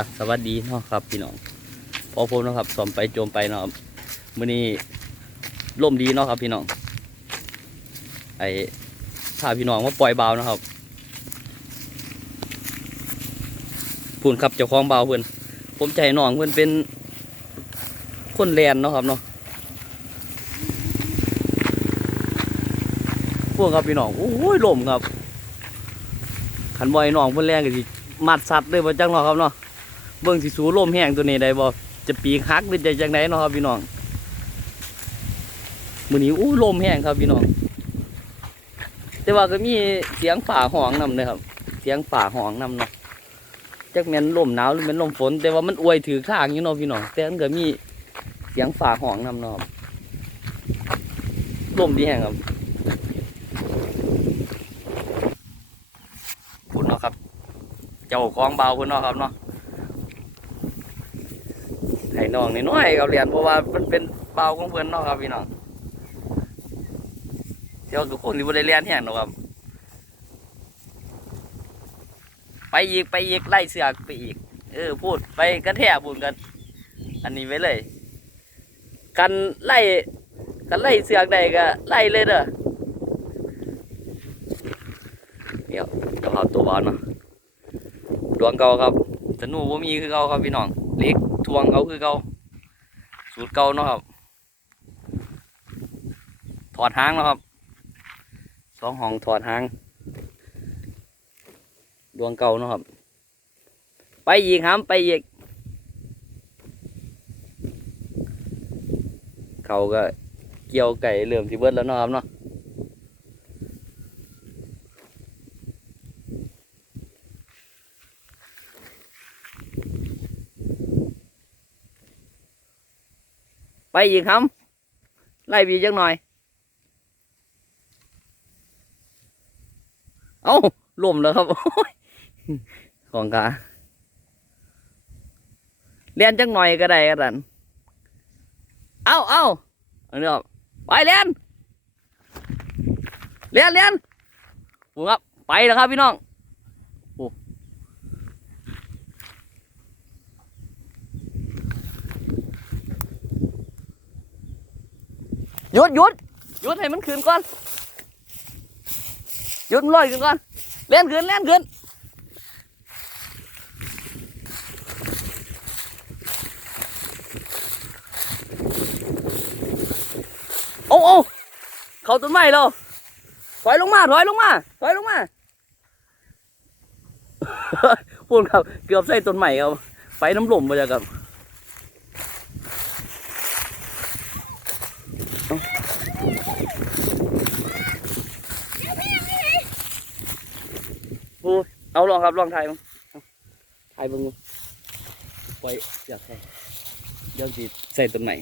จ้ะสวัสดีเนาะครับพี่น้องพอผมนะครับสอมไปโจมไปเนาะครับมื้อนี้ล่มดีเนาะครับพี่น้องไอ้พาพี่น้องมาปล่อยเบานาะครับพูนครับเจ้าของเบาเพื่อนผมใจน้องเพื่อนเป็นคนแลนเนาะครับเนาะพวกครับพี่น้องโอ้ยลมครับขันบ่อยน้องเพื่อนแรงก็สิมัดสัตว์เลยบ่จังเนาะครับเนาะ เบิ่งสิสูลมแห้งตัวนี้ได้บ่จะปีกหักหรือจะจังไดเนาะครับพี่น้องมื้อนี้อู้ลมแห้งครับพี่น้องแต่ว่าก็มีเสียงฝ่าห้องนำเลยครับ เสียงฝ่าห้องนำเนาะจักแม่นลมหนาวหรือแม่นลมฝน แต่ว่ามันอวยถือข้างอยู่เนาะพี่น้องแต่มันก็มีเสียงฝ่าห้องนำเนาะลมดีแห้งครับคุณเนาะครับ เจ้าของเบาคุณเนาะครับเนาะ ให้น้องนี่น้อยครับเรียนเพราะว่ามันเป็นเบาของเพื่อนเนาะครับพี่น้องเดี๋ยวทุกคนที่บริเรียนแห้งหรอกครับ ไปอีกไปอีกไล่เสือกไปอีก เออ พูดไปกระแทกบุญกัน อันนี้ไว้เลยกันไล่กันไล่เสือกใดก็ไล่เลยเด้อเดี๋ยวกะเพราตัวบอลเนาะดวงเก่าครับสนูว่ามีคือเก่าครับพี่น้องเล็ก ทวงเอาคือเก่าสูตรเก่าเนาะครับ ถอดหางเนาะครับสองห้องถอดหาง ดวงเก่าเนาะครับ ไปอีกครับไปอีก เขาก็เกี่ยวไก่เหลื่อมที่เบิดแล้วเนาะครับเนาะ ไปอีกครับไล่บีจักหน่อย เอ้าล่มแล้วครับของกาเรียนจังหน่อยก็ได้กันเอ้าเอ้าอันนี้ครับไปเรียนเรียนเรียนโอ้ครับ ไปแล้วครับพี่น้อง หยุดหยุดหยุดให้มันคืนก่อนหยุดมันลอยขึ้นก่อนเล่นขึ้นเล่นขึ้นโอ้โอ้เขาต้นไม้เราถอยลงมาถอยลงมาถอยลงมาพูดครับเกือบใส่ต้นใหม่ครับไปน้ำลมไปแล้วครับ โอ้ยเอาลองครับลองถ่ายมั้งเอาถ่ายเบิ่งมั้งปล่อยเสือกใส่เดี๋ยวสิใส่ต้นใหม่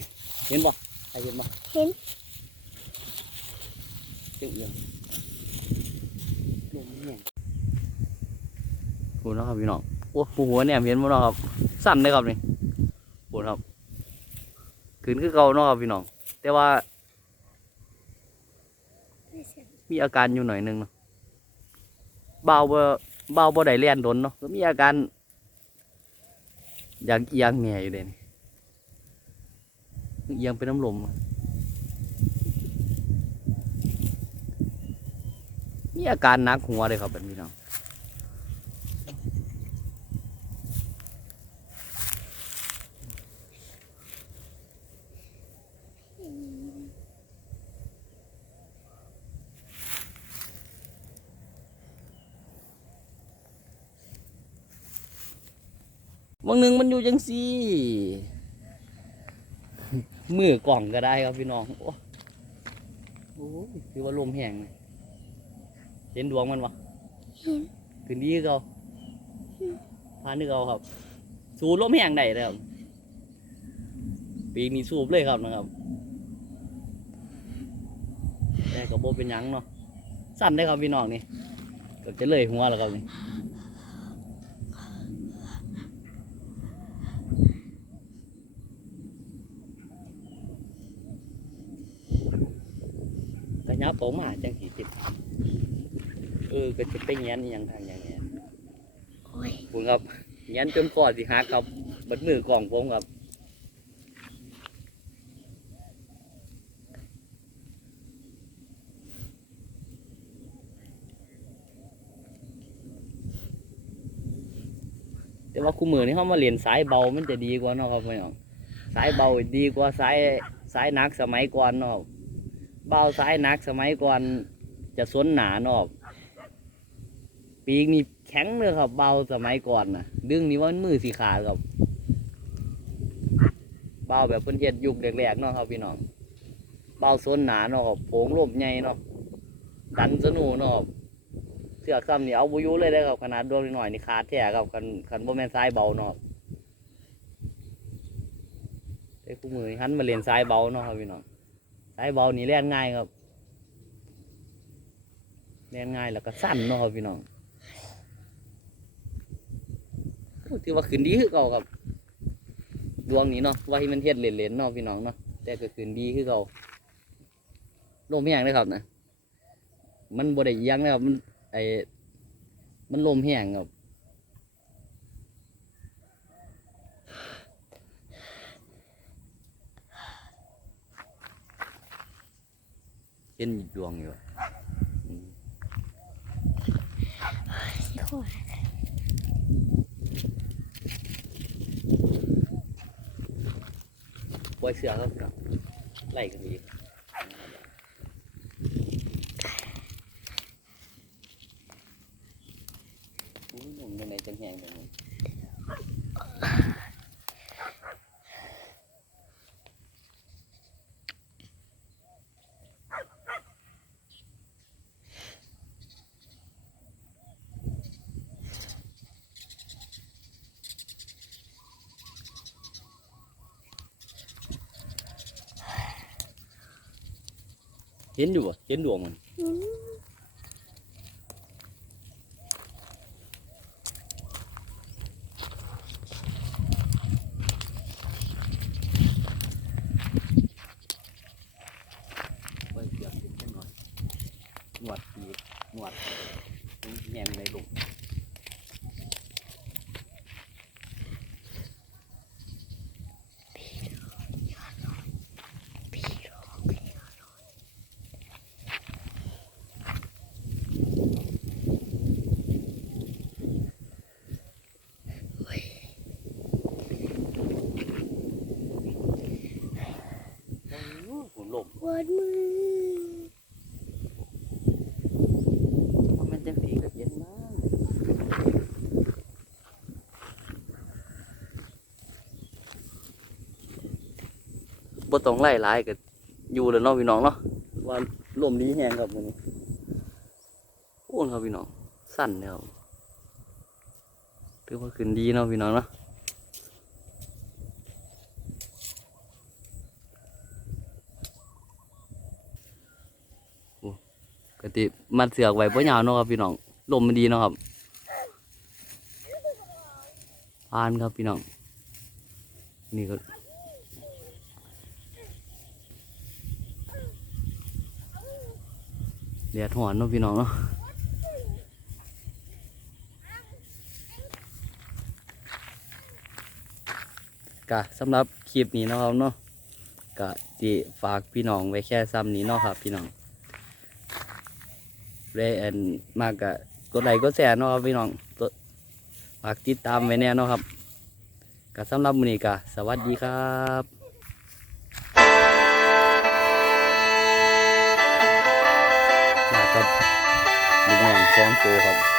เห็นบ่ใครเห็นบ่เห็นเอียงเอียงลมแห้งพูดนะครับพี่น้องโอ้ปูหัวเนี่ยเห็นบ่เนาะครับ สั้นเลยครับนี่พูดครับขึ้นคือเก่าเนาะครับพี่น้อง แต่ว่า มีอาการอยู่หน่อยนึงเนาะเบาบ่เบาบ่ได้เลียนโดนเนาะก็มีอาการอยากเอียงแหน่อยู่เด่นเอียงเป็นน้ำลมมีอาการนักหัวเลยครับแบบนี้เนาะ บางหนึ่งมันอยู่จังซี่มือกล่องก็ได้ครับพี่น้อง โอ้โหคือว่าลมแห้งเลยเห็นดวงมันวะเห็นขึ้นดีคือเขาพานึกเอาครับ สูบลมแห้งได้เลยครับ ปีนี้สูบเลยครับนะครับ แต่กระโบเป็นหยังเนาะ สั้นได้ครับพี่น้องนี่ก็จะเลยหัวแล้วครับนี่ ก็ยับออกมาจังสีติดเออก็จะไปแงนอหย่างทางอย่างเงี้ยโอ้ยคุณครับเงี้ยนจนคอสิหักครับเบัดมือกล่องผมครับแต่ว่าคู่มือนี่เขามาเรียนสายเบามันจะดีกว่าเนาะครับพี่น้องสายเบาดีกว่าสายสายหนักสมัยก่อนเนาะครับ เบาสายนักสมัยก่อนจะสนหนานาะครับปีกนี่แข็งเลยครับ เบาสมัยก่อนนะดึงนี่ว่ามันมือสีขาดครับเบาแบบเพิ่นเฮ็ดยุคแรกๆเนาะครับพี่น้องเบาสนหนาเนาะครับโผงลมใหญ่เนาะดันสนูเนาะครับเสือกซ้ำนี่เอาบุยุเลยได้ครับขนาดดวงนิดหน่อยนี่ขาดแท้ครับคันคันบ่แม่นทรายเบาเนาะไอ้คู่มือหันมาเรียนทรายเบาเนาะครับพี่น้อง ทรายเบานี่เล่นง่ายครับเล่นง่ายแล้วก็สั้นเนาะครับพี่น้องถือว่าขึ้นดีคือเก่าครับ ดวงนี้เนาะว่าให้มันเฮ็ดเล่นๆเนาะพี่น้องเนาะแต่ก็ขึ้นดีคือเก่าลมแห้งเลยครับนะมันบ่ได้เอียงเลยครับมันไอมันลมแห้งครับ เห็นดวงอยู่อืมปล่อยเสือครับพี่น้องไล่กันดีอุ้ยหนุ่มยังไงจังแห้งแบบนี้ เห็นอยู่บ่เห็นดวงมันไว้เสียบติดจังหนวดปีหนวดแหงในลุมหุ่นลม วัดมือ มันจะสีกับเย็นมาก บ่ต้องไล่หลายก็อยู่แล้วเนาะพี่น้องเนาะว่าลมดีแฮงครับมื้อนี้โอ้นครับพี่น้องสั่นแล้วถือว่าขึ้นดีเนาะพี่น้องเนาะโอ้กติมัดเสือกไว้บ่ยาวเนาะครับพี่น้องลมมันดีเนาะครับผ่านครับพี่น้องนี่ก็ แดดหอนเนาะพี่น้องเนาะกะสำหรับคลิปนี้เนาะครับเนาะกะที่ฝากพี่น้องไว้แค่ซ้ำนี้เนาะครับ พี่น้องเรแอนมากกะกดไลค์กดแชร์เนาะครับพี่น้องฝากติดตามไว้แน่เนาะครับกะสำหรับมือนี้กะสวัสดีครับ อำเภอครับ